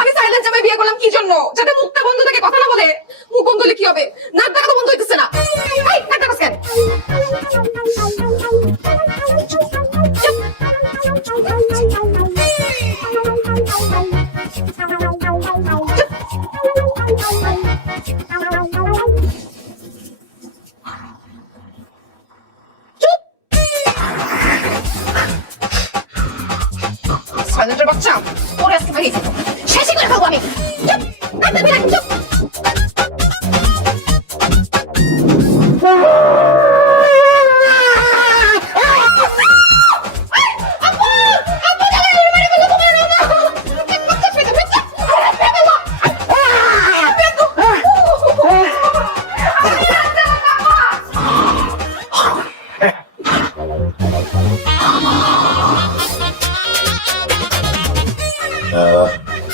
আমি সাইলেন্ট জামাই বিয়ে করলাম কি জন্য? যাতে মুখটা বন্ধ থাকে, কথা না বলে। মুখ বন্ধ হলে কি হবে? নাক ডাকা তো বন্ধ হইতেছে না। এই নাক ডাকা কেন? সাইলেন্টের বাচ্চা, তোরে আজকে ভাগিয়ে দিবো, শেষই করে ফেলবো আমি। চুপ, একদম বিরাট চুপ।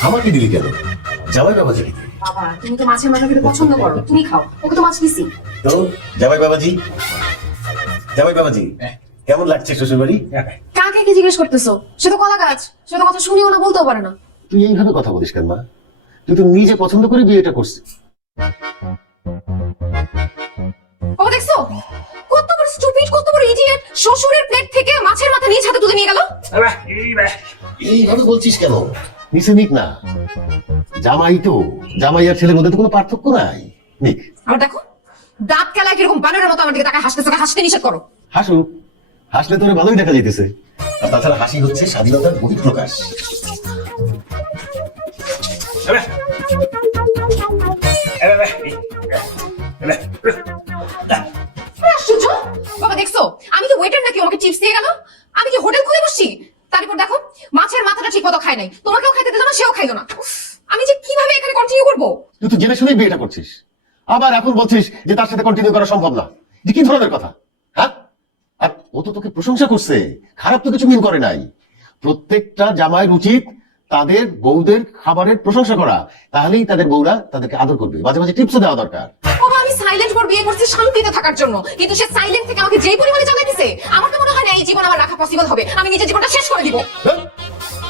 আমাকে দিলি কেন? জামাই বাবাজি দিতে। বাবা, তুমি তো মাছের মাথা খেতে পছন্দ করো, তুমি খাও। ওকে তো মাছ দিছি। তো জামাই বাবাজি, জামাই বাবাজি, কেমন লাগছে শ্বশুর বাড়ি? কাকে কি জিজ্ঞেস করতেছো? সে তো কলা গাছ, সে তো কথা শুনিও না, বলতেও পারে না। তুই এইভাবে কথা বলিস কেন মা? তুই তো নিজে পছন্দ করে বিয়েটা করছিস। বাবা দেখছো কত বড় স্টুপিড, কত বড় ইডিয়েট! শ্বশুরের প্লেট থেকে মাছের মাথা নিয়ে হাতে তুলে নিয়ে গেল। এইভাবে বলছিস কেন? নিচে নিক না, জামাই তো, জামাই আর ছেলের মধ্যে তো কোনো পার্থক্য নাই। নিক। আবার দেখো দাঁত কেলায় কিরকম বানরের মতো আমার দিকে তাকায় হাসতেছে। হাসতে নিষেধ করো। হাসুক, হাসলে তোরে ভালোই দেখা যাইতেছে। আর তাছাড়া হাসি হচ্ছে স্বাধীনতার বহিঃপ্রকাশ। আশ্চর্য! বাবা দেখছো আমি কি ওয়েটার নাকি আমাকে চিপস দিয়ে গেল? আমি কি হোটেল খুলে বসছি? তারপর দেখো মাছের মাথাটা ঠিক মতো খায় নাই, তোমাকেও খাইতে দিল না, সেও খাইলো না। উফ, আমি যে কিভাবে এখানে কন্টিনিউ করবো? তুই তো জেনে শুনেই বিয়েটা করছিস, আবার এখন বলছিস যে তার সাথে কন্টিনিউ করা সম্ভব না। যে কি ধরনের কথা? হ্যাঁ, আর ও তো তোকে প্রশংসা করছে, খারাপ তো কিছু মিন করে নাই। প্রত্যেকটা জামাইয়ের উচিত তাদের বউদের খাবারের প্রশংসা করা, তাহলেই তাদের বউরা তাদেরকে আদর করবে। মাঝে মাঝে টিপসও দেওয়া দরকার। বাবা আমি সাইলেন্ট পর বিয়ে করছি শান্তিতে থাকার জন্য, কিন্তু সে সাইলেন্ট থেকে আমাকে যেই পরিমাণে জ্বালাই দিছে, আমার তো মনে হয় না এই জীবন আমার রাখা পসিবল হবে। আমি নিজের জীবনটা শেষ করে দিব।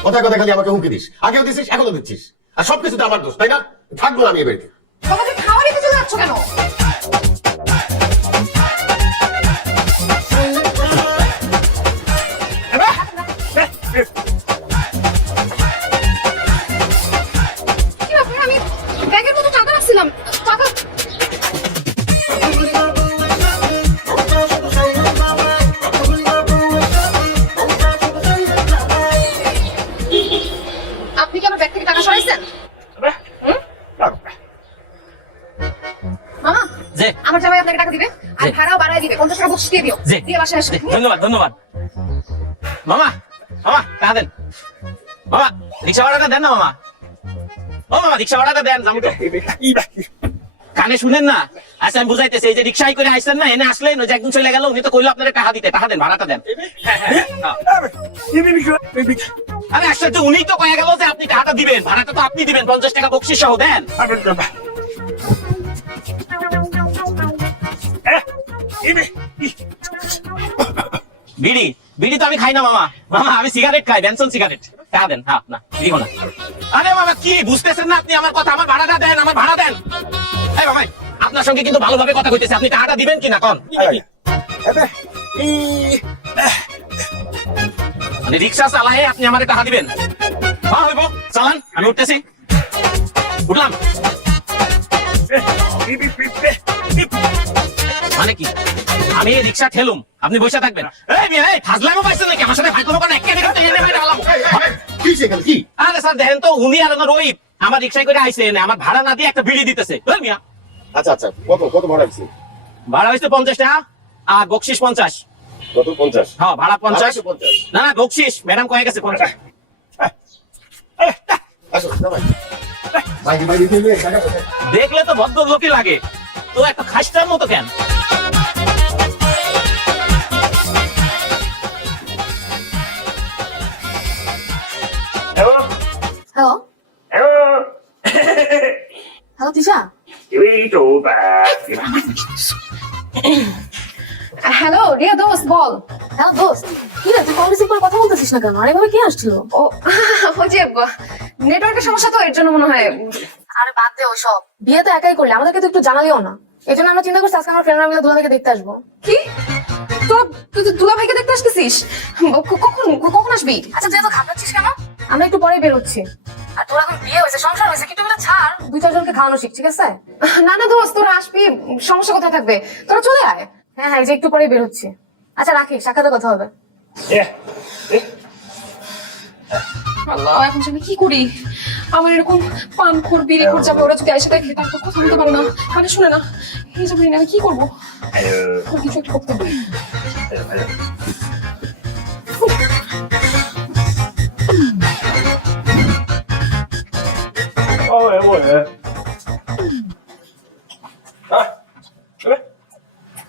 কথায় কথায় খালি আমাকে হুমকি দিস, আগেও দিছিস এখনো দিচ্ছিস, আর সবকিছুতে আমার দোষ, তাই না? থাকবো না আমি এ বাড়িতে। বাবা তুমি খাওয়া নিতে চলে যাচ্ছ কেন? কি ব্যাপার? আমি ব্যাগের মতো টাকা রাখছিলাম, টাকা আপনি কি আমার ব্যাগ থেকে টাকা সরাইছেন? মামা জি আমার জামাই আপনাকে টাকা দিবে, আর ভাড়াও বাড়ায় দিবে, 50 টাকা বকশিশ দিয়ে দিও। জি দিয়ে বাসায় আসো। ধন্যবাদ ধন্যবাদ। মামা মামা টাকা দেন, মামা রিক্সা ভাড়াটা দেন না মামা। ও মামা রিক্সা ভাড়াটা দেন, যাবো তো। কানে শুনেন না? আচ্ছা আমি বুঝাইতেছি, এই যে রিক্সায় করে আসছেন না, এনে আসলেন, ওই যে একদিন চলে গেল, উনি তো কইলো আপনাদের টাকা দিতে, টাকা দেন, ভাড়াটা দেন। আরে আশ্চর্য, উনি তো কয়ে গেল যে আপনি টাকাটা দিবেন, ভাড়াটা তো আপনি দিবেন, 50 টাকা বকশিশ সহ দেন। বিড়ি বিড়ি তো আমি খাই না মামা, মামা আমি সিগারেট খাই, বেনসন সিগারেট। টাকা দেন। হ্যাঁ না দিব না। আরে মামা কি বুঝতেছেন না আপনি আমার কথা? আমার ভাড়াটা দেন, আমার ভাড়া দেন। এই মামা আপনার সঙ্গে কিন্তু ভালোভাবে কথা কইতেছে, আপনি টাকাটা দিবেন কিনা কোন? মানে রিক্সা চালায় আপনি আমারে টাকা দিবেন? হ্যাঁ হইব, চালান, আমি উঠতেছি। উঠলাম। মানে কি আমি রিক্সা ঠেলুম, আপনি বসে থাকবেন? এই মিয়া এই ফাজলামো পাইছেন নাকি? আমার সাথে ফাজলামো করেন, একে দেখে এনে বাইরে আলাম। কি সেখানে কি? আরে স্যার দেখেন তো, উনি আর আমার রহিব আমার রিক্সায় করে আইছে, এনে আমার ভাড়া না দিয়ে একটা বিড়ি দিতেছে। ওই মিয়া আচ্ছা আচ্ছা, কত কত ভাড়া হইছে? ভাড়া হইছে 50 টাকা, আর বকশিশ 50। কত? 50? হ্যাঁ ভাড়া 50। 50? না না বকশিশ ম্যাডাম কয়ে গেছে 50। আসো ভাই, বাইরে বাইরে দিয়ে টাকা কোথায়? দেখলে তো ভদ্র লোকই লাগে, তো একটা খাসটার মতো কেন? দোস্ত বল। হ্যালো দোস্ত, কি রে তুই কল রিসিভ করে কথা বলতেছিস না কেন? আর এভাবে কে আসছিল? ও ওই যে নেটওয়ার্কের সমস্যা তো এর জন্য মনে হয়। আরে বাদ দে ওসব, বিয়ে তো একাই করলে, আমাদেরকে তো একটু জানালিও না। এই জন্য আমরা চিন্তা করছি আজকে আমার ফ্রেন্ডরা মিলে দুলাভাইকে দেখতে আসবো। কি তোরা তুই দুলা ভাইকে দেখতে আসতেছিস? কখন কখন আসবি? আচ্ছা তুই এত ঘাবড়াচ্ছিস কেন? আমরা একটু পরেই বের হচ্ছি। আর তোর এখন বিয়ে হয়েছে, সংসার হয়েছে, কিন্তু এগুলো ছাড়, 2-4 জনকে খাওয়ানো শিখ, ঠিক আছে? না না দোস্ত, তোরা আসবি, সমস্যা কোথায় থাকবে? তোরা চলে আয়। হ্যাঁ হ্যাঁ, এই যে একটু পরেই বের হচ্ছি। আচ্ছা রাখি, সাক্ষাতে কথা হবে। আল্লাহ, এখন যে আমি কি করি? আমার এরকম পানখোর বিড়িখোর যাবে, ওরা যদি এসে দেখে তার তো কথা বলতে পারে না, মানে শুনে না, এই যাবে না, আমি কি করবো? আমার কিছু একটা করতে হবে।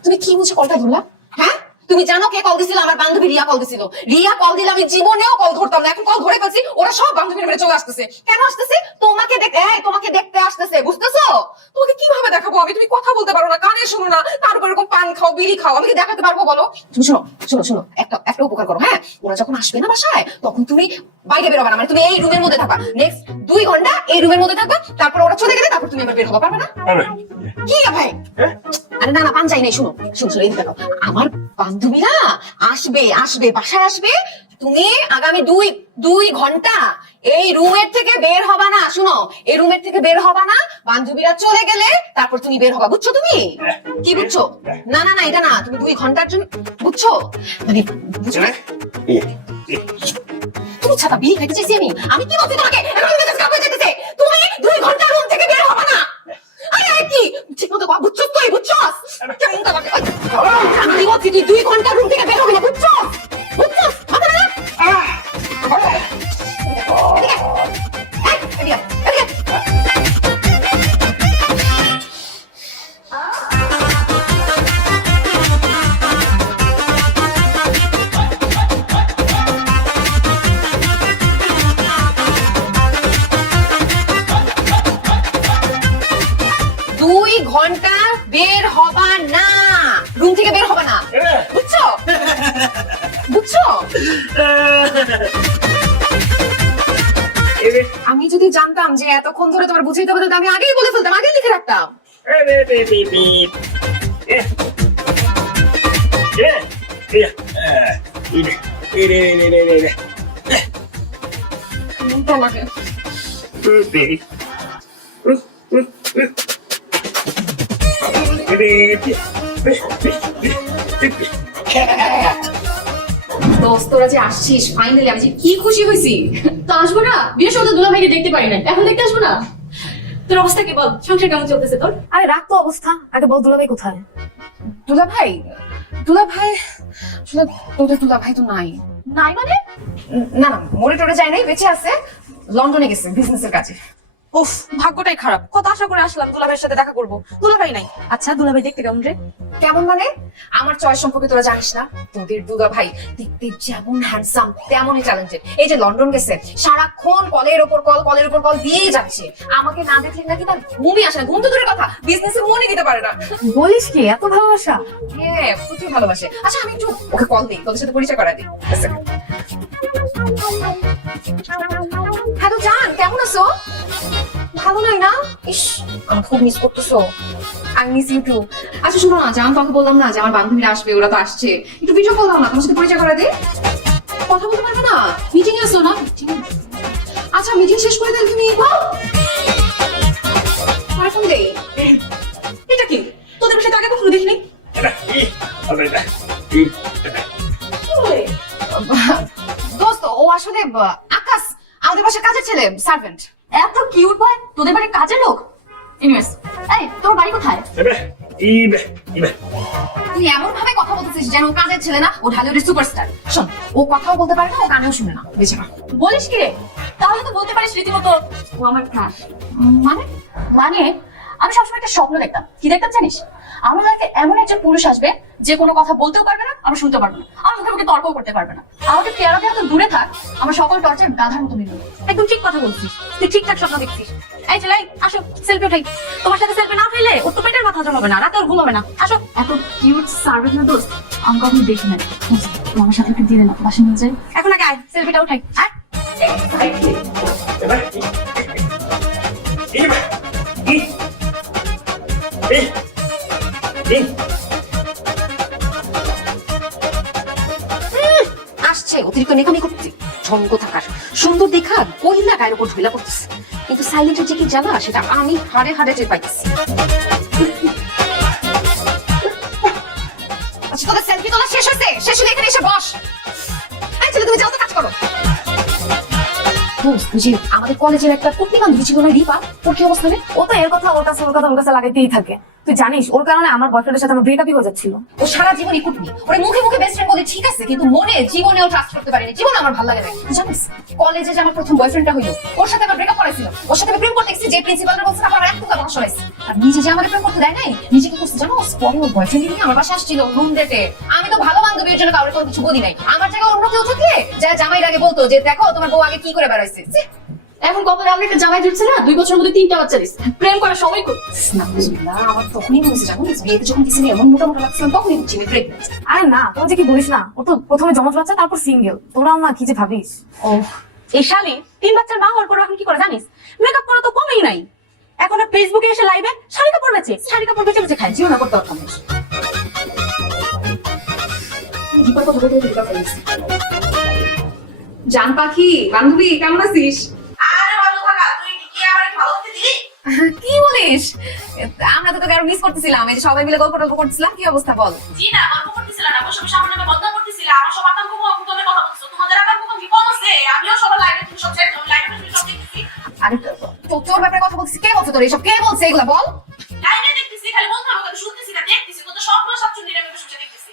তুমি কি বুঝে কলটা ধরলা? হ্যাঁ, তুমি জানো কে কল দিছিল? আমার বান্ধবী রিয়া কল দিছিল। রিয়া কল দিলে আমি জীবনেও কল ধরতাম না, এখন কল ধরে ফেলছি। ওরা সব বান্ধবীর মেরে চলে আসতেছে। কেন আসতেছে? তোমাকে তোমাকে দেখতে আসতেছে, বুঝতেছো? তোমাকে কিভাবে দেখাবো আমি? তুমি কথা বলতে পারো না, কানে শুনো না, তার উপর এরকম পান খাও, বিড়ি খাও, আমি কি দেখাতে পারবো বলো? তুমি শোনো শোনো শোনো, একটা উপকার করো। হ্যাঁ, ওরা যখন আসবে না বাসায়, তখন তুমি বাইরে বেরোবা না, মানে তুমি এই রুমের মধ্যে থাকবা। নেক্সট 2 ঘন্টা এই রুমের মধ্যে থাকবা, তারপর ওরা চলে গেলে তারপর তুমি আবার বের হবা, পারবে না? কি রে ভাই? আরে না না, পান চাই নাই। শুনো শুনো শুনো, এই দেখো, আমার বান্ধবীরা আসবে আসবে বাসায় আসবে, তুমি আগামী 2 ঘন্টা এই রুমের থেকে বের হবা না। শুনো, এই রুমের থেকে বের হবা না, বান্ধবীরা চলে গেলে তারপর তুমি বের হবা, বুঝছো? তুমি কি বুঝছো? না না না, এটা না, তুমি 2 ঘন্টার জন্য, বুঝছো? মানে বুঝছো না? তুমি ছাতা বিয়ে খাইতে চাইছি আমি কি বলছি তোমাকে? এখন মেজাজ খারাপ হয়ে যেতেছে। তুমি 2 ঘন্টা রুম থেকে বের হবা না। আরে কি ঠিক মতো কথা বুঝছো? তুই বুঝছস কেমন তা লাগে? আমি বলছি তুই 2 ঘন্টা রুম থেকে বের হবি না, বুঝছস? বুঝছস? মাথা না? ঘন্টা বের হবা না, রুম থেকে বের হবা না, বুঝছো? বুঝছো? আমি যদি জানতাম যে এতক্ষণ ধরে তোমার বুঝাইতে হবে, তাহলে আমি আগেই বলে ফেলতাম, আগেই লিখে রাখতাম। কেমনটা লাগে? দোস্ত, তোরা যে আসছিস ফাইনালি, আমি যে কি খুশি হয়েছি। তো আসবো না, বিয়ের সময় তো দুলাভাইকে দেখতে পারি না, এখন দেখতে আসবো না? তোর অবস্থা কি বল, সংসার কেমন চলতেছে তোর? আরে রাখ তো অবস্থা, আগে বল দুলাভাই কোথায়? দুলা ভাই, দুলা ভাই আসলে তোদের দুলা ভাই তো নাই। নাই মানে? না না, মরে টরে যায় নাই, বেঁচে আছে, লন্ডনে গেছে বিজনেসের কাজে। উফ, ভাগ্যটাই খারাপ, কত আশা করে আসলাম দুলাভাইয়ের সাথে দেখা করবো, দুলাভাই নাই। আচ্ছা দুলাভাই দেখতে কেমন রে? কেমন মানে? আমার চয়েস সম্পর্কে তোরা জানিস না? তোদের দুলা ভাই দেখতে যেমন হ্যান্ডসাম তেমনই ট্যালেন্টেড। এই যে লন্ডন গেছে, সারাক্ষণ কলের উপর কল দিয়েই যাচ্ছে। আমাকে না দেখলে নাকি তার ঘুমই আসে না, ঘুম তো দূরের কথা, বিজনেসে মনে দিতে পারে না। বলিস কি, এত ভালোবাসা? হ্যাঁ, প্রচুর ভালোবাসে। আচ্ছা আমি একটু ওকে কল দিই, তোদের সাথে পরিচয় করাই দিই। হ্যালো জান, কেমন আছো? ভালো নাই না? ইস, আমি খুব মিস করতেছো। I miss you too. আচ্ছা শুনো না জান, তোমাকে বললাম না যে আমার বান্ধবীরা আসবে, ওরা তো আসছে, একটু ভিডিও কল দাও না, তোমার সাথে পরিচয় করাই দিই। কথা বলতে পারবে না? মিটিং এ আসো না? আচ্ছা মিটিং শেষ করে দিলে তুমি পরে ফোন দেই। এটা কি তোদের সাথে আগে কখনো দেখিনি? দোস্ত, ও আসলে আকাশ, আমাদের বাসার কাজের ছেলে, সার্ভেন্ট। এত কিউট বয়, তোদের বাড়ির কাজের লোক? এনিওয়েজ, এই তোর বাড়ি কোথায়? তুই এমন ভাবে কথা বলতেছিস যেন ও কাজের ছেলে না, ও ঢালিউডের সুপারস্টার। শোন, ও কথাও বলতে পারে না, ও গানেও শুনে না, বেচারা। বলিস কি রে? তাহলে তো বলতে পারিস রীতিমতো ও আমার ক্রাশ। মানে? মানে আমি সবসময় একটা স্বপ্ন দেখতাম। কি দেখতাম জানিস? আমার লাইফে এমন একজন পুরুষ আসবে যে কোনো কথা বলতেও পারবে না, আমরা শুনতে পারবো না, আমার মুখে মুখে তর্কও করতে পারবে না, আমাকে পেয়ারা পেয়ারা তো দূরে থাক, আমার সকল টর্চার গাধার মতো মিলবে। একদম ঠিক কথা বলছিস, তুই ঠিকঠাক স্বপ্ন দেখছিস। এই চলে আসো সেলফি উঠাই। তোমার সাথে সেলফি না উঠাইলে ওর তো পেটের মাথা জমাবে না, রাতে ওর ঘুমাবে না। আসো। এত কিউট সার্ভিস না দোস্ত, আমাকে আপনি দেখি না। তোমার সাথে একটু দিলে না, বাসে নিয়ে যাই। এখন আগে আয়, সেলফিটা উঠাই। আয়। আসছে অতিরিক্ত নেকামি করতে, ঝঙ্গ থাকার সুন্দর দেখা কহিলা গায়ের উপর ঝুলা করতেছে, কিন্তু সাইলেন্টের যে কি জ্বালা সেটা আমি হাড়ে হাড়ে টের পাইতেছি। আচ্ছা তোদের সেলফি তোলা শেষ হয়েছে? শেষ হলে এখানে এসে বস। এই ছেলে তুমি যাও তো কাজ করো। বুঝি আমাদের কলেজের একটা কুটনি বান্ধবী ছিল না, রিপা, ওর কি অবস্থা রে? ও তো এর কথা ওর কাছে লাগাইতেই থাকে। তুই জানিস ওর কারণে আমার বয়ফ্রেন্ডের সাথে আমার ব্রেকআপই হয়ে যাচ্ছিল। ও সারা জীবনই কুটনি, ওরে মুখে মুখে বেস্ট ফ্রেন্ড বলে ঠিক আছে, কিন্তু মনে জীবনেও ট্রাস্ট করতে পারিনি, জীবনে আমার ভালো লাগে না। তুই জানিস কলেজে যে আমার প্রথম বয়ফ্রেন্ডটা হইলো, ওর সাথে আমার ব্রেকআপ করাইছিল, ওর সাথে আমি প্রেম করতে গেছি, যে প্রিন্সিপালরা বলছে তারপর আমার এক টুকা বসা হয়েছে। আর নিজে যে আমার প্রেম করতে দেয় নাই, নিজে কি করছে জানো? পরে ওর বয়ফ্রেন্ড নিয়ে আমার বাসায় আসছিল রুম ডেটে। আমি তো ভালো বান্ধবীর জন্য কাউরে কোনো কিছু বলি নাই, আমার জায়গায় অন্য কেউ থাকলে যা জামাইয়ের আগে বলতো যে দেখো তোমার বউ আগে কি করে বেড়াইছে। এখন কত আমরা একটা জামাই জুটছে না, 2 বছরের মধ্যে 3টা বাচ্চা দিচ্ছে। প্রেম করার সময় কই? না আমার তখনই মনে হচ্ছে জানো, বিয়েতে যখন কিছু এমন মোটা মোটা লাগছিল তখনই বুঝছি আমি প্রেগনেন্ট। আরে না, তুই যে কি বলিস না, ও তো প্রথমে জমজ বাচ্চা তারপর সিঙ্গেল। তোরাও না কি যে ভাবিস। ও এই শালি 3 বাচ্চার মা হওয়ার পর এখন কি করে জানিস? মেকআপ করা তো কমেই নাই। এখন আর ফেসবুকে এসে লাইভে শাড়ি কাপড় বেচে, শাড়ি কাপড় বেচে বেচে খায়, জীবন করতে পারতাম না। জান পাখি বান্ধবী কেমন আছিস? কি বলিস? আমরা তো তোকে আরো মিস করতেছিলাম, এই যে সবাই মিলে গল্প টল্প করতেছিলাম। কি অবস্থা বল? জি না, গল্প করতেছিলা না, বসে বসে আমার নামে বদনাম করতেছিলা। আমার সব আকাঙ্ক্ষা তোমাদের কথা বলছো, তোমাদের আকাঙ্ক্ষা কি কম আছে? আমিও সবার লাইভে তুমি সব চ্যাট লাইভে তুমি সব দেখতেছি। আরে তোর ব্যাপারে কথা বলছিস, কে বলছে তোর এসব? কে বলছে এগুলা বল? লাইভে দেখতেছি, খালি বলতে হবে আমি শুনতেছি না, দেখতেছি। কত সবগুলো সব চুন্ডিরা আমি বসে দেখতেছি।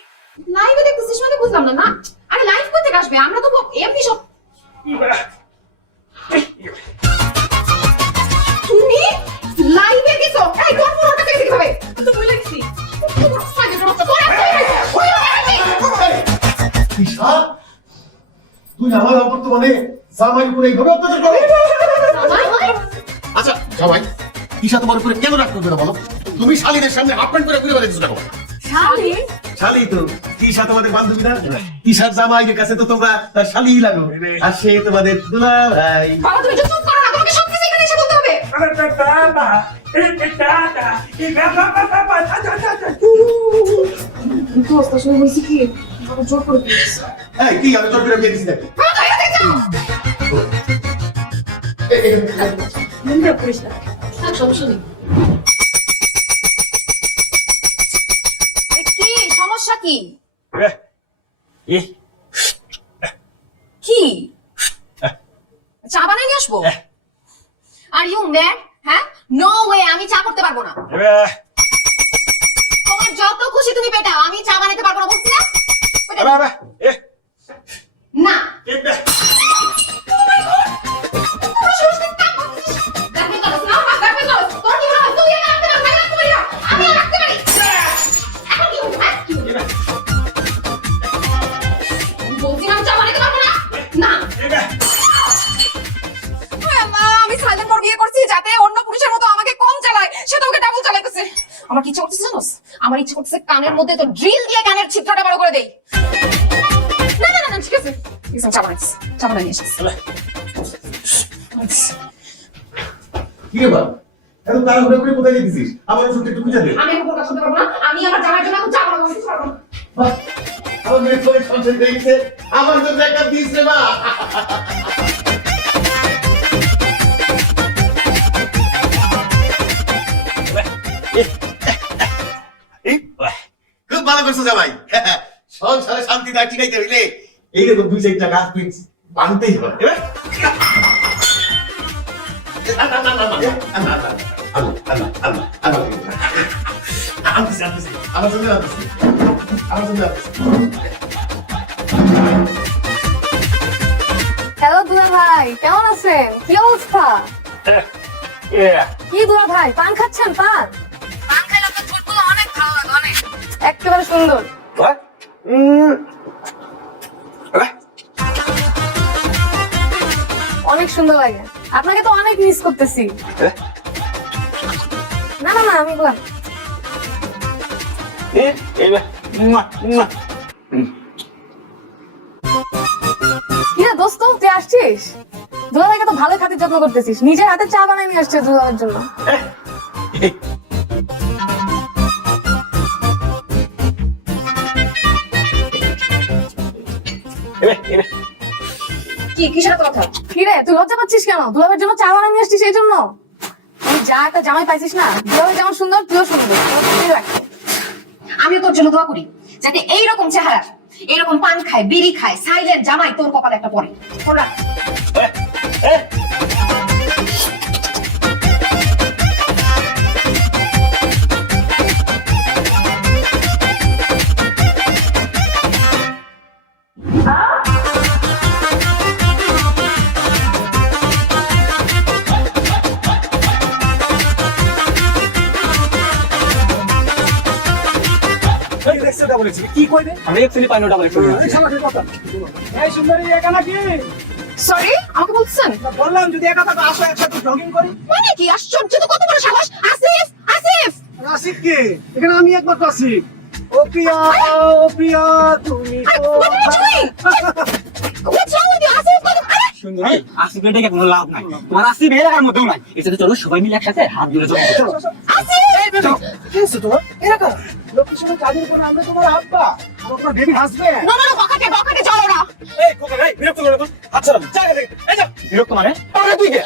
লাইভে দেখতেছিস মানে বুঝলাম না। না আরে লাইভ করতে আসবে, আমরা তো এমনি সব। তুমি লাইভে গেছো? এই তোর ফোন কাছে গেছে কিভাবে? তো বলে দিছি। ঈশা, তুই আমার অবর্তমানে জামাইয়ের উপরে এইভাবে অত্যাচার করো? আচ্ছা জামাই, ঈশা তোমার উপরে কেন রাগ করবে না বলো? তুমি শালীদের সামনে হাফ প্যান্ট করে ঘুরে বেড়াচ্ছ কেন? শালি? শালী তো ঈশা তোমাদের বান্ধবী না? ঈশার জামাইয়ের কাছে তো তোমরা তার শালীই লাগো, আর সে তোমাদের দুলাভাই। বাবা তুমি চুপ করো না, তোমাকে সবকিছু এখানে এসে বলতে হবে। দোস্ত আসলে হয়েছে কি, আমাকে জোর করে দিয়েছে। এই কি আমি তোর করে বিয়ে দিছি নাকি? বাবা তুমি এখানে যাও। মন খারাপ করিস না, থাক সমস্যা নেই। কি সমস্যা? কি কি চা বানাই নিয়ে আসবো? Are you mad? হ্যাঁ, নো ওয়ে, আমি চা করতে পারবো না। তোমার যত খুশি তুমি পেটাও, আমি চা বানাতে পারবো না বলছি না? না আমি সাইলেন্ট মোড বিয়ে করছি যাতে অন্য পুরুষের মতো আমাকে কম চালায়, সে তো আমাকে ডাবল চালাইতেছে। আমার কি ইচ্ছে করতেছে জানোস? আমার ইচ্ছে করতেছে কানের মধ্যে তো ড্রিল দিয়ে কানের ছিদ্রটা বড় করে দেই। না না না ঠিক আছে, চা বানাইছি, চা বানাই নিয়ে এসেছি। কি রে বাবা, এত তাড়াহুড়ো করে কোথায় যেতেছিস? আমার ওষুধটা একটু খুঁজে দে। আমি এখন কথা শুনতে পারবো না, আমি আমার জামাইয়ের জন্য এখন চা বানাবো, কিছু পারবো না। বাহ, আমার মেয়ে তোরে সংসার হয়ে গেছে, আমার জন্য একটা দিস রে মা। খুব ভালো করছো জামাই। সংসারে শান্তি না ঠিকাইতে হইলে এইরকম 2-4টা গাছ পিস বানতেই হবে। আমার জন্য হ্যালো দুলা ভাই, কেমন আছেন? কি অবস্থা? কি দুলা ভাই, পান খাচ্ছেন? পান খাইলে আপনার ঠোঁটগুলো অনেক ভালো লাগে, অনেক একেবারে সুন্দর। অনেক সুন্দর লাগে আপনাকে, তো অনেক মিস করতেছি। না না না আমি বললাম কি রে দোস্ত তুই আসছিস? দুলাভাইকে তো ভালোই খাতির যত্ন করতেছিস, নিজের হাতে চা বানাই নিয়ে আসছিস দুলাভাইয়ের জন্য। কি কিসের এত কথা? কি রে তুই লজ্জা পাচ্ছিস কেন? দুলাভাইয়ের জন্য চা বানাই নিয়ে আসছিস এই জন্য? তুই যা একটা জামাই পাইছিস না, দুলাভাই যেমন সুন্দর তুইও সুন্দর, তুই রাখ। আমিও তোর জন্য দোয়া করি যাতে এইরকম চেহারা, এইরকম পান খায়, বিড়ি খায়, সাইলেন্ট জামাই তোর কপালে একটা পড়ে। ফোন রাখ। কি কইবে আমি এক্সেলি পাইনো ডাবল সরি, আমাকে বলছেন? বললাম যদি একা থাকো আসো একসাথে জগিং করি। মানে কি আশ্চর্য তো, কত বড় সাহস! আসিফ, আসিফ! আসিফ কে? এখানে আমি একমাত্র আসিফ। ও প্রিয়া তুমি What are you doing? What's wrong with you, Asif? আরে সুন্দরী আসিফের ডেকে কোনো লাভ নাই, তোমার আসিফ এর একার মধ্যেও নাই। এসে চলো সবাই মিলে একসাথে হাত ধরে চলো। কি হচ্ছে তোমার? এরকম লোকেশনে কাজের পর আমরা তোমার আব্বা আর তোমার বেবি হাসবেন্ড। না না না, বকাটে বকাটে চলো না। এই কোকা ভাই বিরক্ত করো না, আচ্ছা জায়গা থেকে এই যা। বিরক্ত মানে আরে তুই কে?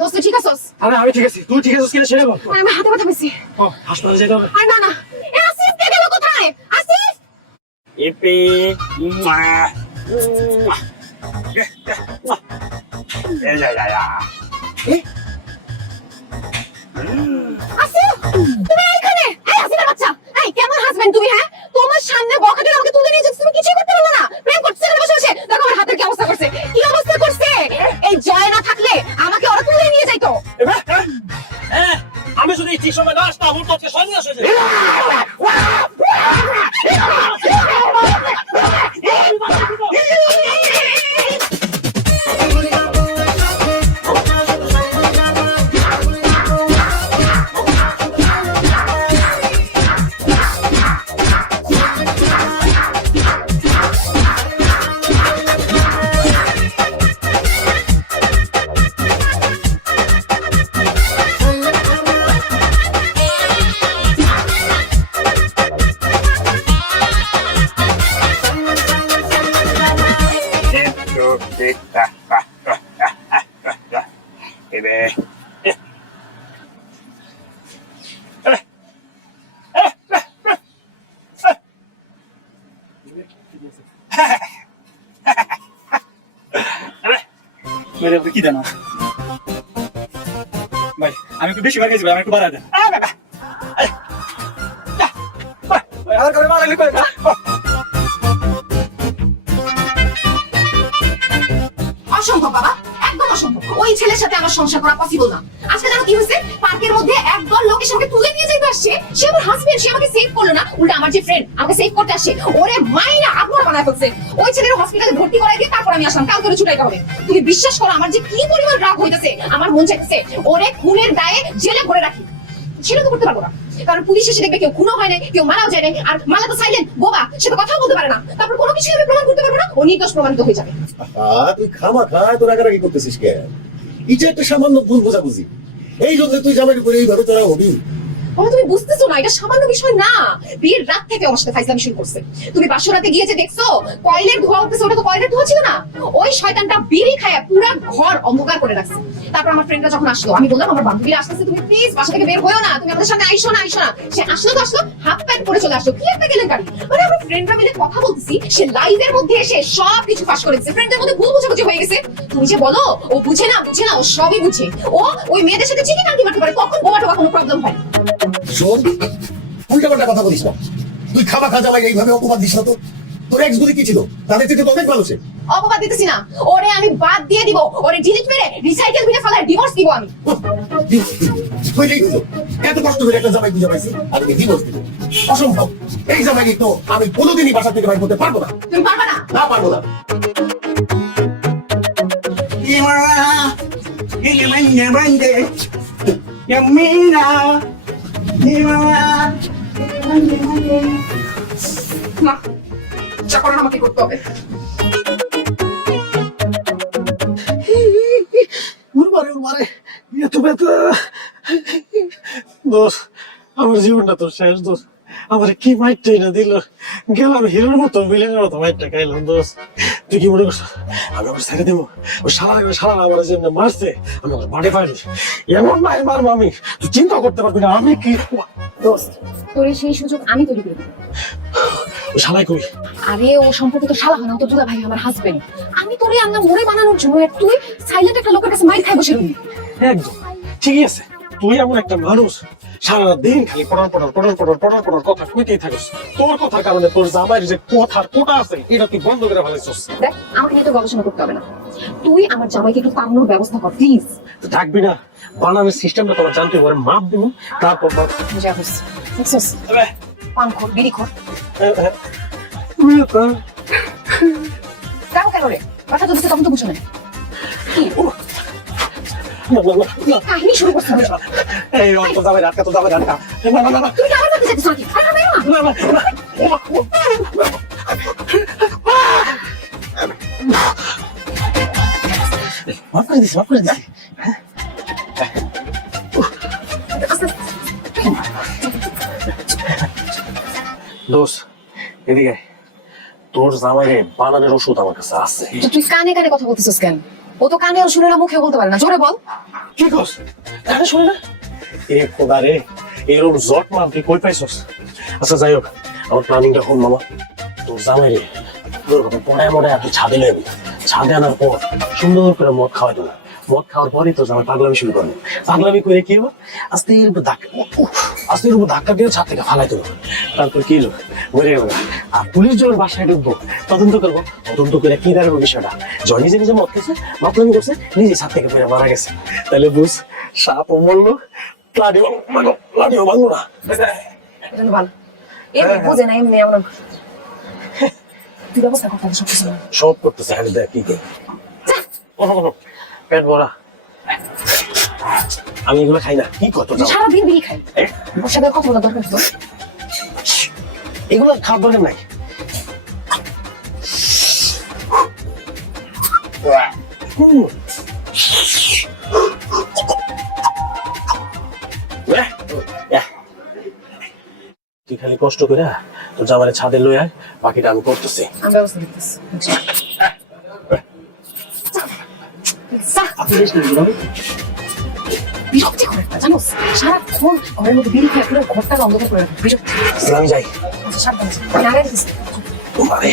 দোস্ত ঠিক আছোস? আমি ঠিক আছি, তুই ঠিক আছিস কিনা সেটা বল। আমি হাতে ব্যথা পেয়েছি। ও হাসপাতালে যেতে হবে। আর না না, এ আসিফ কে গেল কোথায়? আসিফ! এপে মা এই যা যা আসিফ তুমি এখানে? এই আসিফের বাচ্চা, এই কেমন হাজবেন্ড তুমি? হ্যাঁ, তোমার সামনে বকাটে আমাকে তুলে নিয়ে যাচ্ছে, তুমি কিছুই করতে পারলে না। প্রেম করতে বসে বসে দেখো আমার হাতের কি অবস্থা করছে, কি অবস্থা করছে। এই জয় না থাকলে আমাকে ওরা তুলে নিয়ে যাইতো। আমি যদি ঠিক সময় না আসতাম উল্টো আজকে সন্ন্যাস হয়ে যেত। কি জানো ভাই, আমি একটু বেশি বার খেয়েছি ভাই, আমি একটু বাড়া দেন। আর করে মারা লাগলে অসম্ভব বাবা, একদম অসম্ভব। ওই ছেলের সাথে আমার সংসার করা পসিবল না। আজকে জানো কি হয়েছে? পার্কের মধ্যে একদল লোকের সঙ্গে তুলে নিয়ে যেতে আসছে। সে আমার হাজবেন্ড, সে আমাকে সেভ করলো না, উল্টা আমার যে ফ্রেন্ড আমাকে সেভ করতে আসছে ওরে মাইরা আপনার বানায় ফেলছে। ওই ছেলের হসপিটালে ভর্তি করাই দিয়ে তারপর আমি আসলাম, কাল করে ছুটাইতে হবে। তুমি বিশ্বাস করো আমার যে কি পরিমাণ রাগ হইতেছে, আমার মন চাইতেছে ওরে খুনের দায়ে জেলে ভরে রাখি। সেটা তো করতে পারবো না, কারণ পুলিশ এসে দেখবে কেউ খুনও হয় না, কেউ মারাও যায় না। আর মালা তো সাইলেন্ট বোবা, সে তো কথাও বলতে পারে না। তারপর কোনো কিছু আমি প্রমাণ করতে পারবো না, ও নির্দোষ প্রমাণিত হয়ে যাবে। তুই খামাখা তোর রাগারাগি করতেছিস কেন? এটা একটা সামান্য ভুল বোঝাবুঝি, এই জন্য তুই জামাইয়ের উপরে এইভাবে তোরা হবি। বাবা তুমি বুঝতেছো না, এটা সামান্য বিষয় না। বিয়ের রাত থেকে আমার সাথে ফাইজলামি শুরু করছে। তুমি বাসরাতে গিয়ে যে দেখছো কয়লের ধোঁয়া উঠতেছে, ওটা তো কয়লের ধোঁয়া ছিল না। ওই শয়তানটা বিড়ি খায়া পুরা ঘর অন্ধকার করে রাখছে। তারপর আমার ফ্রেন্ডরা যখন আসলো, আমি বললাম আমার বান্ধবীরা আসতেছে, তুমি প্লিজ বাসা থেকে বের হয়েও না, তুমি আমাদের সামনে আইসো না, আইসো না। সে আসলো তো আসলো, হাফ প্যান্ট পরে চলে আসলো। কি একটা কেলেঙ্কারি! মানে আমরা ফ্রেন্ডরা মিলে কথা বলতেছি, সে লাইভের মধ্যে এসে সব কিছু ফাঁস করে দিচ্ছে। ফ্রেন্ডদের মধ্যে ভুল বুঝাবুঝি হয়ে গেছে। তুমি যে বলো ও বুঝে না, বুঝে না, ও সবই বুঝে। ও ওই মেয়েদের সাথে চিনি টানতে পারতে পারে, তখন বোমা টোমা কোনো প্রবলেম হয় না। শোন, উল্টাপাল্টা কথা বলিস না। তুই খাবা খাজা ভাই এইভাবে অপবাদ দিস না তো। তোর এক্স গুলি কি ছিল? তাদের থেকে তো অনেক ভালো সে। অপবাদ দিতেছি না, ওরে আমি বাদ দিয়ে দিব, ওরে ডিলিট মেরে রিসাইকেল বিনে ফেলার ডিভোর্স দিব আমি। হইলেই হলো। এত কষ্ট করে একটা জামাই খুঁজে পাইছি, আর তুমি ডিভোর্স দিবে? অসম্ভব। এই জামাইকে তো আমি কোনোদিনই বাসা থেকে বাইর করতে পারবো না। তুমি পারবা না? না, পারবো না। না, যা করার আমাকে করতে হবে। মারে এত ব্যথা। দোষ, আমার জীবনটা তো শেষ। দোষ, আমার কি মাইটটাই না দিল। গেলাম হিরোর মতো, মিলেনের মতো মাইটটা খাইলাম। দোষ, তুই কি মনে করছো আমি আমার ছেড়ে দেবো? ওই সারা আমার যেমন মারছে, আমি আমার বাড়ি পাইনি। এমন মায়ের মারবো আমি, তুই চিন্তা করতে পারবি না। আমি কি দোস্ত, তোর সেই সুযোগ আমি তৈরি করে দেব। ওই শালাই কই? আরে ও সম্পর্কে তো শালা হয় না, ও তো দুলা ভাই, আমার হাজবেন্ড। আমি তোরে আনলাম মোড়ে বানানোর জন্য, আর তুই সাইলেন্ট একটা লোকের কাছে মাইর খাই বসে রইলি। একদম ঠিকই আছে। তুই এমন একটা মানুষ, সারা দিন খালি পড়ার কথা কইতেই থাকিস। তোর কথার কারণে তোর জামাইয়ের যে কথার কোটা আছে, এটা তুই বন্ধ করে ফেলাইছিস। দেখ, আমাকে নিয়ে তো গবেষণা করতে হবে না। তুই আমার জামাইকে একটু টানানোর ব্যবস্থা কর প্লিজ। থাকবি না, বানানোর সিস্টেমটা তোমার জানতে পারে, মাপ দিব, তারপর যা হচ্ছে দেখছিস, পান খোর, বিড়ি খোর। দেখো কেন রে, কথা তো দিচ্ছে তখন তো বুঝো না। কি কাহিনী শুরু করতে হবে? এই অন্ত যাবে রাত, তো যাবে রাত। না তুমি কি আমার কাছে যেতে নাকি? আরে বেরো না। মাফ করে দিছি। দোষ, এদিকে তোর জামাইরে বানানোর ওষুধ আমার কাছে আছে। তো তুই কানে কানে কথা বলতেছিস কেন? ও তো কানে আর শুনে না, মুখে বলতে পারে না। জোরে বল। কি কস? কানে শুনে না? এ খোদা রে, এরকম জট মান তুই কই পাইছস? আচ্ছা যাই হোক, আমার প্ল্যানিংটা হল মামা। তোর জামাইরে পড়ায় মনে তুই ছাদে নেবি। ছাদে আনার পর সুন্দর করে মদ খাওয়াই দেবো। মদ খাওয়ার পরে তোর জামাই পাগলামি শুরু করবো। পাগলামি করে কি হবো, আস্তে উপর ধাক্কা দিয়ে ছাদ থেকে ফালাই দেবো। তারপর কি হলো, মরে গেল। আর পুলিশ যখন বাসায় ঢুকবো, তদন্ত করবো। তদন্ত করে কি দাঁড়াবো বিষয়টা, জন নিজে নিজে মদ খেয়েছে, মাতলামি করছে, নিজে ছাদ থেকে ফেরে মারা গেছে। তাহলে বুঝ, সাপও মরলো, লাঠিও ভাঙলো না। এটা ভালো। এমনি বুঝে না, এমনি এমন তুই ব্যবস্থা করতে হবে সব কিছু। সব করতেছে, হ্যাঁ দেখ কি করে। পেট ভরা, আমি এগুলো খাই না। কি কত সারাদিন বিড়ি খাই, ওর সাথে কথা বলা দরকার তো। এগুলো খাওয়ার দরকার নাই। তুই খালি কষ্ট করে তোর জামাইয়ের ছাদে লই আয়, বাকিটা আমি করতেছি। আমি ব্যবস্থা করতেছি। বিরক্তি করে না জানোস, সারাক্ষণ ঘরের মধ্যে বিড়ি খেয়ে পুরো ঘরটা অন্ধকার করে রাখে। বিরক্তি। আমি যাই। আচ্ছা সাবধানে, আমি আগে দিচ্ছি। তোমারে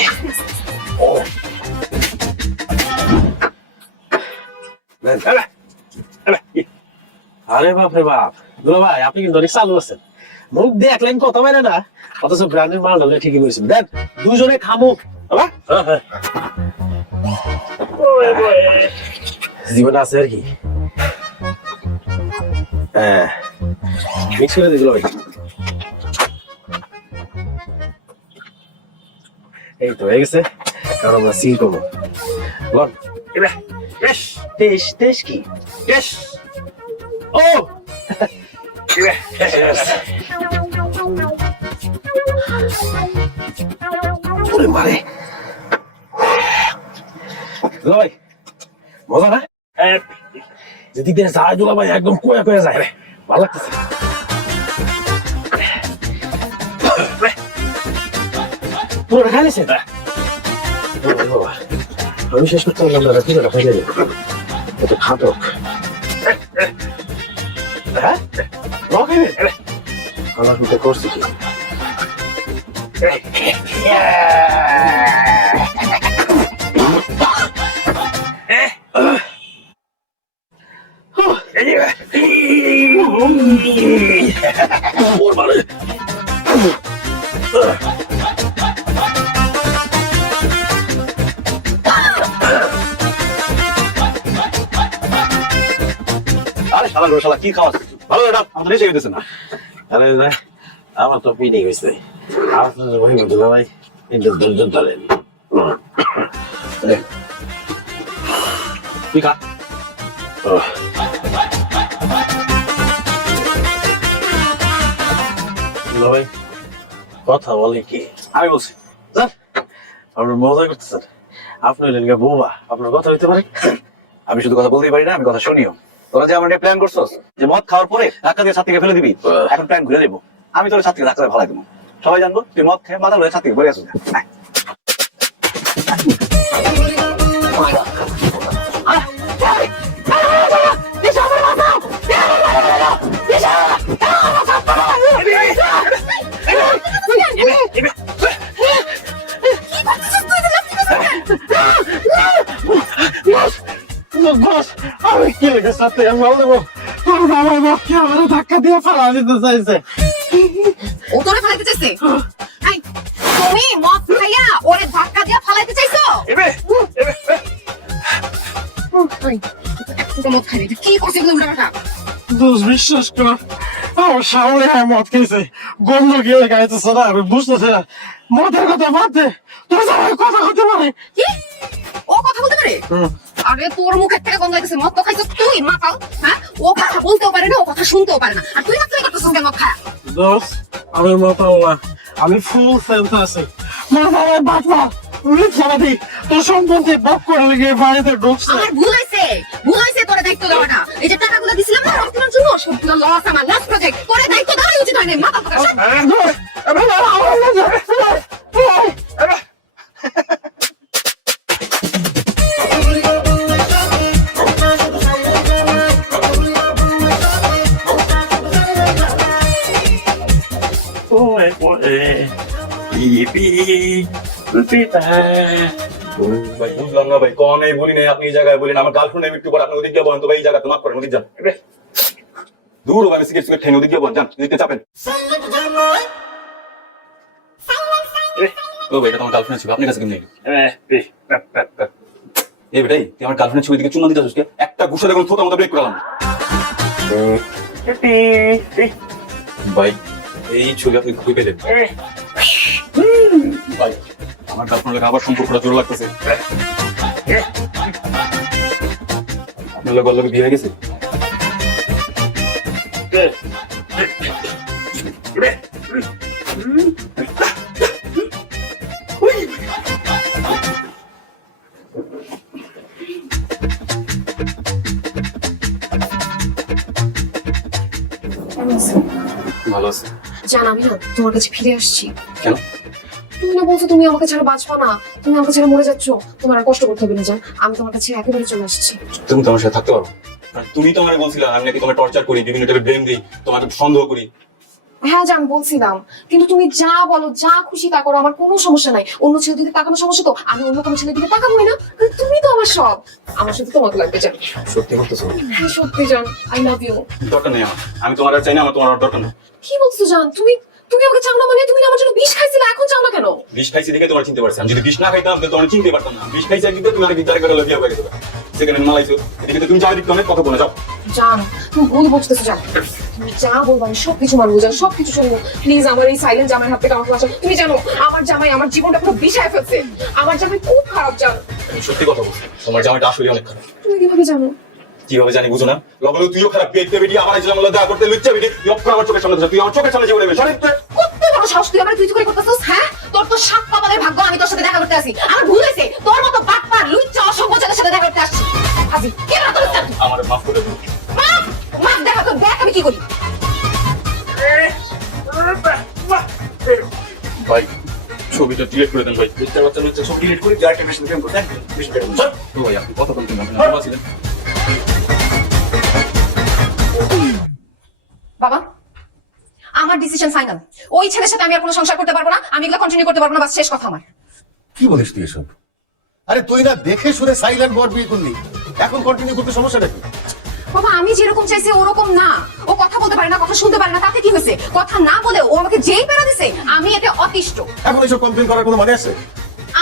আরে বাপ রে বাপ, দুলা ভাই আপনি কিন্তু অনেক চালু আছেন। মুখ দেখলেন কথা বাইরে না, অথচ ব্র্যান্ডের মাল ঢালে ঠিকই করেছেন। দেখ দুজনে খামো। জীবন আছে আর কি। হ্যাঁ, মিক্স করে দিল ভাই। এই তো হয়ে গেছে, কারণ আমরা সিল করবো। বল বেশ বেশ বেশ কি বেশ। ও ওরে মারে, ভাই মজা না? যদি দিয়ে যায় দুলা ভাই একদম কোয়া কোয়া যায়, ভালো লাগতেছে। পুরো খাইছে না, আমি শেষ করতে পারলাম না। কি কথা খাই কত ঘাতক। হ্যাঁ রকেট আমার পিতা করছে কি? ওর মানে আরে শালা গো শালা কি খাওয়া ভালো এটা আমাদের এসে গেছে না। আরে না আমার তো পিঠে গেছে আপনার ভাই দুলা ভাই কিন্তু দুজন ধরেন তুই খা। দুলা ভাই কথা বলে কি? আমি বলছি স্যার আপনার মজা করতেছেন, আপনার লেনকে বোবা, আপনার কথা হইতে পারে? আমি শুধু কথা বলতেই পারি না, আমি কথা শুনিও। তোরা যে আমার নিয়ে প্ল্যান করছস যে মদ খাওয়ার পরে ধাক্কা দিয়ে ছাদ থেকে ফেলে দিবি, এখন প্ল্যান ঘুরে দেবো। আমি তোর ছাদ থেকে ধাক্কা দিয়ে ফেলাই দেবো, সবাই জানবো তুই মদ খেয়ে মাথা লয়ে ছাদ থেকে পড়ে আসছিস। বস আমি কি লেগে সাথে মাল দেবো? আমার বাপকে আমার ধাক্কা দিয়ে ফেলা দিতে চাইছে। ও তোরে ফালাইতে চাইছে? এই, তুমি মদ খাইয়া ওরে ধাক্কা দিয়া ফালাইতে চাইছো? এই, একটা মদ খাইনি, তুই কি করছিস এগুলো উল্টাপাল্টা? দোষ বিশ্বাস কর, আমার সামনে মদ খেয়েছে, গন্ধ গিয়ে গাইতেছে না, আমি বুঝতেছি না। মদের কথা বাদ দে, তোর জামাই কথা হতে পারে। কি? ও কথা বলতে পারে? আরে তোর মুখের থেকে গন্ধ হইতেছে, মদ তো খাইছিস তুই মাতাল। হ্যাঁ, ও কথা বলতেও পারে না, ও কথা শুনতেও পারে না, আর তুই রাত্রে করতেছিস কেন মদ খায়া? দোষ আমি মতো না, আমি ফুল সেন্স আছি। মাথায় বাটলা মিথ্যাবাদী তোর সম্পত্তি বক করে লেগে বাড়িতে ঢুকছে। আমার ভুল হয়েছে তোরে দায়িত্ব দেওয়াটা। এই যে টাকাগুলো দিছিলাম না রক্তের জন্য, সবগুলো লস, আমার লস প্রজেক্ট। তোরে দায়িত্ব দেওয়াই উচিত হয়নি, মাথা ফাটা সব। ভাই বুঝলাম না ভাই, কোন এই বলি নাই, আপনি এই জায়গায় বলেন আমার গার্লফ্রেন্ড একটু পর আপনি ওদিক গিয়ে বলেন তো ভাই, এই জায়গাতে মাফ করেন, ওদিক যান। দূর আমি সিগারেট খাই, ওদিক গিয়ে বলেন, যান দিতে চাপেন। ও ভাই, এটা তোমার গার্লফ্রেন্ড ছিল, আপনার কাছে কেমনি? এই বেটাই, তুই আমার গার্লফ্রেন্ড ছবি দিকে চুনা দিতে আসছিস, একটা ঘুষা দেখুন থোতা মতো ব্রেক করালাম। ভাই এই ছবি আপনি খুবই পেলেন ভাই, আমার গার্লফ্রেন্ড আবার সম্পর্কটা জোর লাগতেছে। আপনার লোক বিয়ে হয়ে গেছে? ভালো আছে। জান, আমি না তোমার কাছে ফিরে আসছি। কেন? তুমি না বলছো তুমি আমাকে ছাড়া বাঁচবা না, তুমি আমাকে ছাড়া মরে যাচ্ছ, তোমার আর কষ্ট করতে হবে না জান। আমি তোমার কাছে একেবারে চলে আসছি। তুমি তোমার সাথে থাকতে পারো? তুমি তো আমার বলছিলা আমি নাকি তোমার টর্চার করি, বিভিন্ন টাইপের ব্লেম দিই, তোমাকে সন্দেহ করি। হ্যাঁ জান, বলছিলাম, কিন্তু তুমি যা বলো, যা খুশি তা করো, আমার কোনো সমস্যা নাই। অন্য ছেলের দিকে তাকানো সমস্যা তো, আমি অন্য কোনো ছেলের দিকে তাকাবোই না। তুমি তো আমার সব, আমার সাথে তোমাকে লাগবে জান। সত্যি বলতেছো? হ্যাঁ সত্যি জান, আই লাভ ইউ। দরকার নেই আমার, আমি তোমার আর চাই না, আমার তোমার আর দরকার নেই। কি বলছো জান? তুমি আমাকে চাও না মানে? তুমি না আমার জন্য বিষ খাইছিলে, এখন চাও না কেন? বিষ খাইছি দেখে তোমার চিনতে পারছি, আমি যদি বিষ না খাইতাম তাহলে তোমার চিনতে পারতাম না। বিষ খাইছি একদিকে, তুমি অনেক বিদ্যারে করে লভিয়া হয়ে গেছো, সেখানে মালাইছো, এদিকে তুমি যাও, দিক অনেক কথা বলে যাও। জান, তুমি ভুল বুঝতেছো জান। তুমি যা বলবো আমি সবকিছু মানবো জান, সবকিছু শুনবো। প্লিজ আমার এই সাইলেন্ট জামাইয়ের হাত থেকে আমাকে বাঁচাও। তুমি জানো আমার জামাই আমার জীবনটা পুরো বিষায় ফেলছে। আমার জামাই খুব খারাপ জান। আমি সত্যি কথা বলছি, তোমার জামাইটা আসলে অনেক খারাপ। তুমি কিভাবে জানো? কিভাবে জানি বুঝো না? লগলে তুইও খারাপ, বেটে বেটি আমার ইসলাম আল্লাহ দেখা করতে লুচ্চা বেটি, তুই অক্ষর আমার চোখের সামনে, তুই আমার চোখের সামনে জীবনে বেশ অনেক। কত বড় সাহস তুই আমার তুই করে করতেছিস? হ্যাঁ, তোর তো সাত পাবালের ভাগ্য আমি তোর সাথে দেখা করতে আসি। আমার ভুল হয়েছে, তোর মতো বাটপার লুচ্চা অসভ্য ছেলের সাথে দেখা করতে আসছি। হাজি কেন তোর সাথে? আমার মাফ করে দিন। মাছ দেখা তো দেখ আমি কি করি। ভাই ছবিটা ডিলিট করে দেন ভাই, বাচ্চা ছবি ডিলিট করে যার একটা মেশিন গেম করতে একদম বেশি করে দেন। ভাই আপনি কত বলতেন, আপনি ভালো আছেন? বাবা, আমার ডিসিশন ফাইনাল। ওই ছেলের সাথে আমি আর কোনো সংসার করতে পারবো না, আমি এগুলো কন্টিনিউ করতে পারবো না, বাস শেষ কথা আমার। কি বলিস তুই এসব? আরে তুই না দেখে শুনে সাইলেন্ট বর বিয়ে করলি, এখন কন্টিনিউ করতে সমস্যাটা কি? বাবা, আমি যেরকম চাইছি ওরকম না। ও কথা বলতে পারে না, কথা শুনতে পারে না, তাতে কি হয়েছে? কথা না বলে ও আমাকে যেই প্যারা দিছে, আমি এতে অতিষ্ঠ। এখন এসব কমপ্লেন করার কোনো মানে আছে?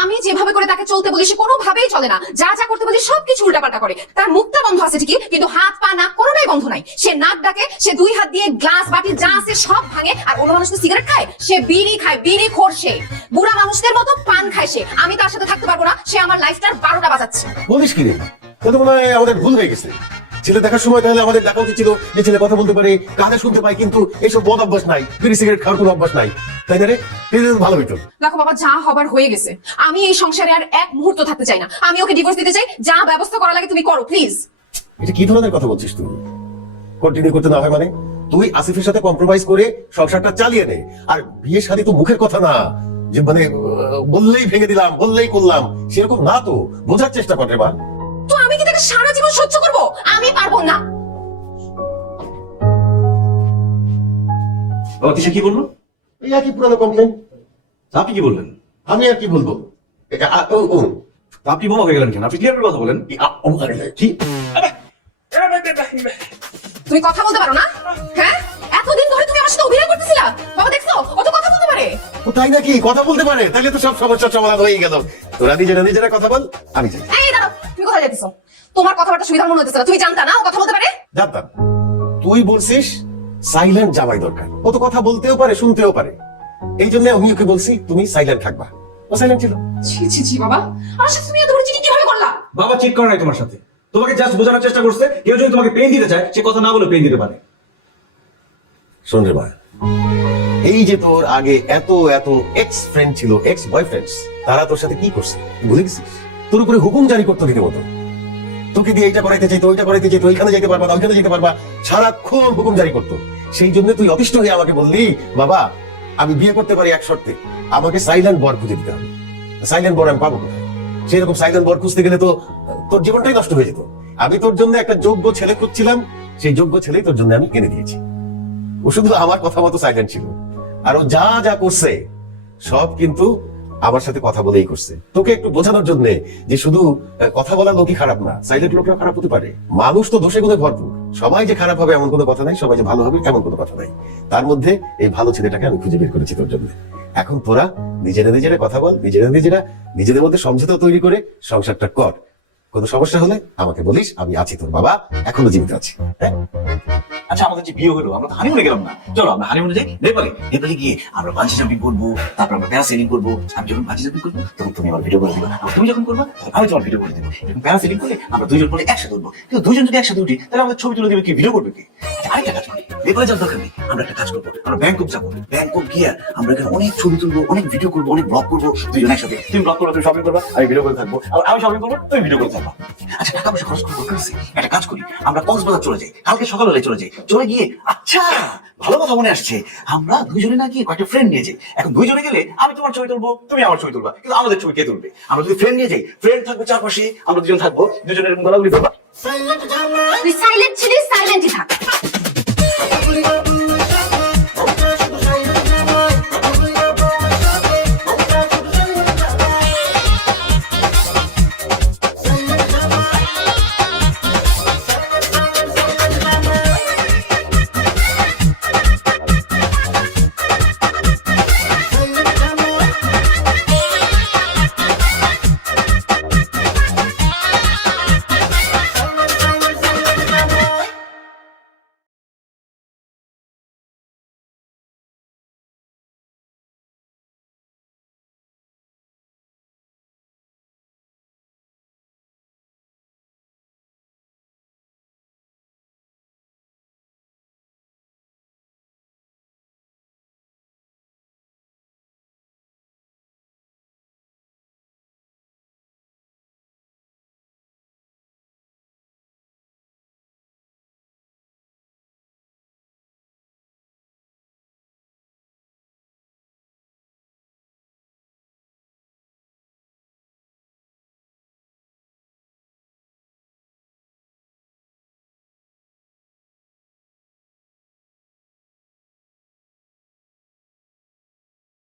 আমি যেভাবে করে তাকে চলতে বলি সে কোনোভাবেই চলে না, যা যা করতে বলি সবকিছু উল্টাপাল্টা করে। তার মুখটা বন্ধ আছে ঠিকই, কিন্তু হাত পা নাক কোনোটাই বন্ধ নাই। সে নাক ডাকে, সে দুই হাত দিয়ে গ্লাস বাটি যা আছে সব ভাঙে। আর অন্য মানুষ তো সিগারেট খায়, সে বিড়ি খায়, বিড়ি খোর। সে বুড়া মানুষদের মতো পান খায়। সে, আমি তার সাথে থাকতে পারবো না। সে আমার লাইফটার 12টা বাজাচ্ছে। বলিস কি রে? তাহলে মনে হয় আমাদের ভুল হয়ে গেছে। ছেলে দেখার সময় তাহলে আমাদের দেখা উচিত ছিল যে ছেলে কথা বলতে পারে, কানে শুনতে পায়, কিন্তু এইসব বদ অভ্যাস নাই, বিড়ি সিগারেট খাওয়ার কোনো অভ্যাস নাই, তাই না রে? ভালো হইতো। দেখো বাবা, যা হবার হয়ে গেছে। আমি এই সংসারে আর এক মুহূর্ত থাকতে চাই না। আমি ওকে ডিভোর্স দিতে চাই। যা ব্যবস্থা করা লাগে তুমি করো, প্লিজ। এটা কি ধরনের কথা বলছিস তুই? কন্টিনিউ করতে না হয় মানে? তুই আসিফের সাথে কম্প্রোমাইজ করে সংসারটা চালিয়ে নে। আর বিয়ে শাদী তো মুখের কথা না, যে মানে বললেই ভেঙে দিলাম, বললেই করলাম, সেরকম না তো। বোঝার চেষ্টা কর রে মা। তো আমি কি তাকে সারা জীবন সহ্য করব? আমি পারবো না। বাবা তিশা কি বললো? এই একই পুরানো কমপ্লেন। আপনি কি বললেন? আমি আর কি বলবো? তা আপনি বোমা হয়ে গেলেন কেন? আপনি ক্লিয়ার করে কথা বলেন। কি? তুমি কথা বলতে পারো না? হ্যাঁ, এতদিন ধরে তুমি আমার সাথে অভিনয় করতেছিলা। বাবা দেখছো, ও তো কথা বলতে পারে। ও তাই নাকি? কথা বলতে পারে? তাহলে তো সব সমস্যার সমাধান হয়ে গেল। তোরা নিজেরা কথা বল, আমি যাই। এই দাঁড়াও, তুমি কোথায় যাইতেছো? তোমার কথাবার্তা সুবিধা মনে হতেছে না। তুমি জানতা না ও কথা বলতে পারে? জানতাম। তুই বলছিস সাইলেন্ট জামাই দরকার। ও তো কথা বলতেও পারে, শুনতেও পারে। এই জন্য আমি ওকে বলছি তুমি সাইলেন্ট থাকবা। ও সাইলেন্ট ছিল। ছি ছি ছি বাবা, আমার সাথে তুমি এত বড় চিঠি কিভাবে করলা? বাবা চিট করে নাই তোমার সাথে, তোমাকে জাস্ট বোঝানোর চেষ্টা করছে কেউ যদি তোমাকে পেন দিতে চায় সে কথা না বলে পেন দিতে পারে। শোন রে মা, এই যে তোর আগে এত এত এক্স ফ্রেন্ড ছিল, এক্স বয়ফ্রেন্ডস, তারা তোর সাথে কি করছে ভুলে গেছিস? তোর উপরে হুকুম জারি করতো রীতিমতো। তোকে দিয়ে এইটা করাইতে চাইতো, ওইটা করাইতে চাইতো, ওইখানে যেতে পারবা না, ওইখানে যেতে পারবা, সারাক্ষণ হুকুম জারি করতো। সেই জন্য তুই অতিষ্ঠ হয়ে আমাকে বললি, বাবা আমি বিয়ে করতে পারি এক শর্তে, আমাকে সাইলেন্ট বর খুঁজে দিতে হবে। সাইলেন্ট বর আমি পাবো কোথায়? সেরকম সাইলেন্ট বর খুঁজতে গেলে তো তোর জীবনটাই নষ্ট হয়ে যেত। আমি তোর জন্য একটা যোগ্য ছেলে খুঁজছিলাম, সেই যোগ্য ছেলেই তোর জন্য আমি এনে দিয়েছি। ও শুধু আমার কথা মতো সাইলেন্ট ছিল। আর ও যা যা করছে সব কিন্তু আমার সাথে কথা বলেই করছে, তোকে একটু বোঝানোর জন্য যে শুধু কথা বলা লোকই খারাপ না, সাইলেন্ট লোকরা খারাপ হতে পারে। মানুষ তো দোষে গুণে ভরপুর। সবাই যে খারাপ হবে এমন কোনো কথা নাই, সবাই যে ভালো হবে এমন কোনো কথা নাই। তার মধ্যে এই ভালো ছেলেটাকে আমি খুঁজে বের করেছি তোর জন্য। এখন তোরা নিজেরা কথা বল, নিজেদের মধ্যে সমঝোতা তৈরি করে সংসারটা কর। কোনো সমস্যা হলে আমাকে বলিস, আমি আছি, তোর বাবা এখনো জীবিত আছি। হ্যাঁ? আচ্ছা আমাদের যে বিয়ে হলো আমরা তো হানিমুনে গেলাম না, চলো আমরা হানিমুনে যাই নেপালে। নেপালে গিয়ে আমরা বাঞ্জি জাম্পিং করবো, তারপর আমরা প্যারাসেলিং করবো। আমি যখন বাঞ্জি জাম্পিং করবো তখন তুমি আমার ভিডিও করে দিবে, আর তুমি যখন করবা তখন আমি তোমার ভিডিও করে দেবো। এরকম প্যারাসেলিং করলে আমরা দুইজন পরে একসাথে উঠবো, কিন্তু দুইজন যদি একসাথে উঠি তাহলে আমাদের ছবি তুলে দেবে, কি ভিডিও করবে কি? আচ্ছা, আরেকটা কাজ করি, নেপালে যাওয়ার দরকার নেই, আমরা একটা কাজ করবো, আমরা ব্যাংকক যাবো। ব্যাংকক গিয়ে আমরা এখানে অনেক ছবি তুলবো, অনেক ভিডিও করবো, অনেক ব্লগ করবো দুইজন একসাথে। তুমি ব্লগ করবো, তুমি শপিং করবা, আমি ভিডিও করে থাকবো, আর আমি শপিং করবো, তুমি ভিডিও করে থাকবা। আচ্ছা টাকা পয়সা খরচ করার দরকার আছে, একটা কাজ করি, আমরা কক্সবাজার চলে যাই, কালকে সকালবেলায় চলে যাই। চলে গিয়ে আচ্ছা ভালো কথা মনে আসছে, আমরা দুইজনে না গিয়ে কয়েকটা ফ্রেন্ড নিয়ে যাই। এখন দুইজনে গেলে আমি তোমার ছবি তুলবো, তুমি আমার ছবি তুলবা, কিন্তু আমাদের ছবি কে তুলবে? আমরা যদি ফ্রেন্ড নিয়ে যাই, ফ্রেন্ড থাকবে চারপাশে, আমরা দুজন থাকবো, দুজনের গলাগুলি ধরবা। তুই সাইলেন্ট ছিলিস, সাইলেন্টই থাক।